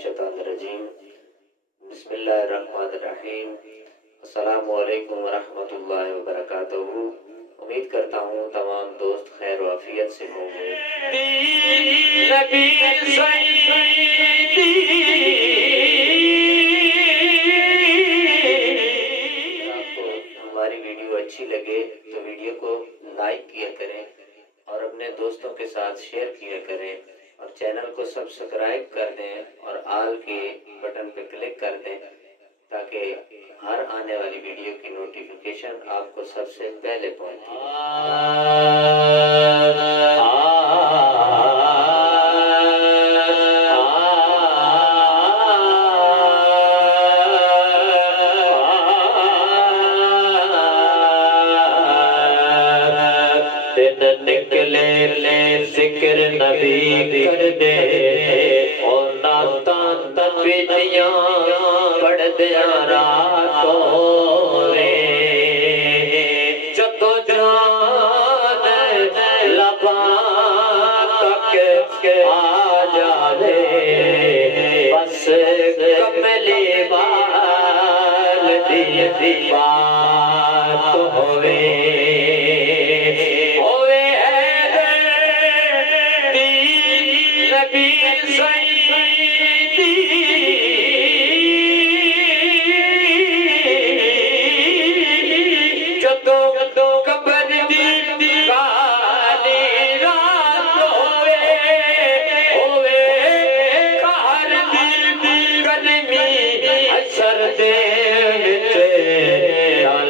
الشیطان الرجیم بسم اللہ الرحمن الرحیم السلام علیکم ورحمۃ اللہ وبرکاتہ۔ امید کرتا ہوں تمام دوست خیر و عافیت سے ہوں گے۔ آپ کو ہماری ویڈیو اچھی لگے تو ویڈیو کو لائک کیا کریں اور اپنے دوستوں کے ساتھ شیئر کیا کریں اور چینل کو سبسکرائب کر دیں اور آل کے بٹن پہ کلک کر دیں تاکہ ہر آنے والی ویڈیو کی نوٹیفیکیشن آپ کو سب سے پہلے پہنچے۔ ذکر نبی کر دے اور نعتاں تبیدیاں پڑھ دیا راتوں رے، جدو جان لباں تک آ جاوے، بس کملی بال دی بات ہوئے۔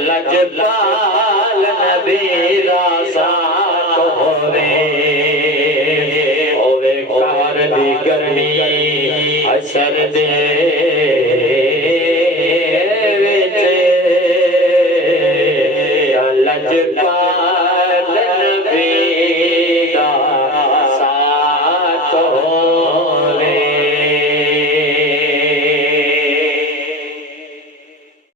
لجپال نبی رازات ہووے کار دی گرمی اثر دے